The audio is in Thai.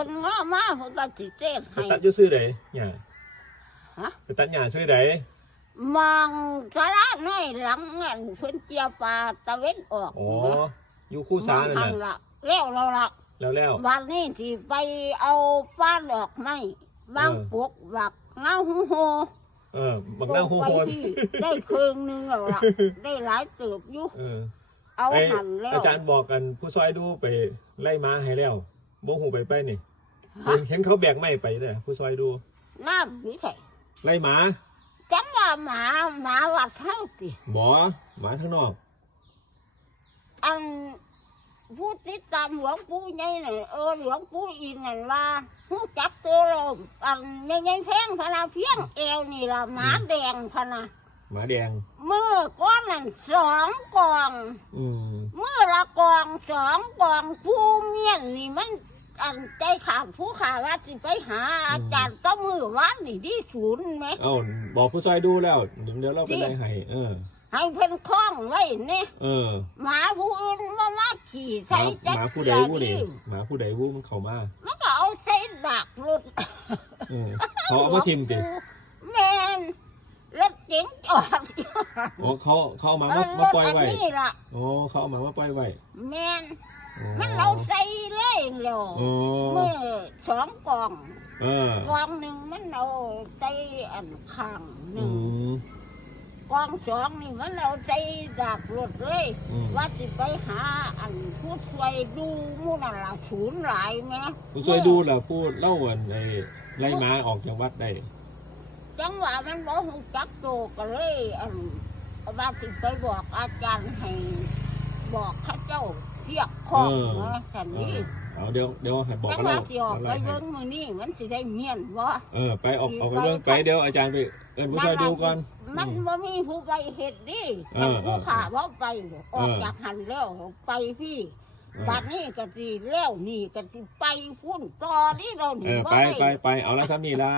พิ่นง้อมาเพิ่นก็สิเต้นไปให้ตัดอยู่ซื้อใดหญ้าฮะไปตัดหญ้าซื้อใดมองสาระน้อยหลังอันเพิ่นเจียปลาตะเว้นออกอ๋ออยู่คู่สานั่นหันน่ะละแล้วเราละแล้วแล้ว วันนี้ที่ไปเอาป้าดอกไม้บางเออปกบักเงาหูโฮเออบักหน้าโหไปโหนที่ได้ครึ่งหนึงแล้วล่ะ ได้หลายเติบอยู่เออ เอาไอ้หันแล้วอาจารย์บอกกันผู้ซอยดูไปไล่ม้าให้แล้วบ่หูไปไปนี่ เห็นเห็นเขาแบกไม้ไปเด้อผู้ซอยดูน้ำนี่แท้ไล่หมาจังว่าหมาหมาวัดเท่าติหมอหมาข้างนอกอันผู้ติดตามหลวงปู่ใหญ่น่ะเออหลวงปู่อินนั่นว่าหูจับตัวเราอันใหญ่ๆแพงพะนาเพียงเอวนี่ล่ะหมาแดงพะนาหมาแดงมือก้อนนั่นสองกอง อืมมือละกองสองกองผู้เมียนนี่มัน อันใจขาดผู้ขาว่าสิไปหาอาจารย์ต้องมือวันนี่ที่ศูนย์ไหม เอ้าบอกผู้ซอยดูแล้วเดี๋ยวเราไปไล่ให้เออ ให้เพิ่นคล้องไว้เนี่ยเออหมาผู้อื่นมามาขี่หใส่มาจักหมาผู้รใดยานผู้นี่นี่หมาผู้ใดผู้มันเข้ามามันก็เอาใส่ดักรถเออเขาเอามาทิมติแมนรถเก๋งจอดอยู่อ๋อเขาเขาเอาหมาเอมาอรมาถปล่อยอันไว้นี้ล่ะอ๋อเขาเอาหมามาปล่อยไว้แมนอ๋อ มันเราใส่เลยเหรออ๋อเมื่อสองกล่องเออกล่องหนึ่งมันเอาใส่อันข้างหอืนึ่งม กล่องสองนี่มันเอาใส่ดักรถเลย อืม ว่าสิไปหาอันผู้ช่วยดูหมู่นั่นล่ะศูนย์หลายแม่ผู้ช่วยดูล่ะพูดเล่าวันไอ้ไล่หมาออกจากวัดได้จังหวะมันบอกหูจักโตก็เลยอันว่าสิไปบอกอาจารย์ให้บอกข้าเจ้า เรียกข้องนะแค่เอนี้อเอาเดี๋ยวเดี๋ยวให้บอกจังกันหวะเล่าที่ออกเอาไปไล่ให้เบิ้งมือนี่มันสิได้เมียนบ่เออไปออกออกไปเบิ่งไปเดี๋ยวอาจารย์ไปเอิ้นผู้ช่วยดูก่อน มันอืมบ่มีผู้ไปเฮ็ดดิเออผู้ขาบ่ไปออกเออ จากหันแล้วไปพี่เออบัดนี้ก็สิแล้วนี่ก็สิไปพุ่นต่อนี่เราเอนี่อบ่ไปได้ไปไปเอาละซ้ำนี่ละ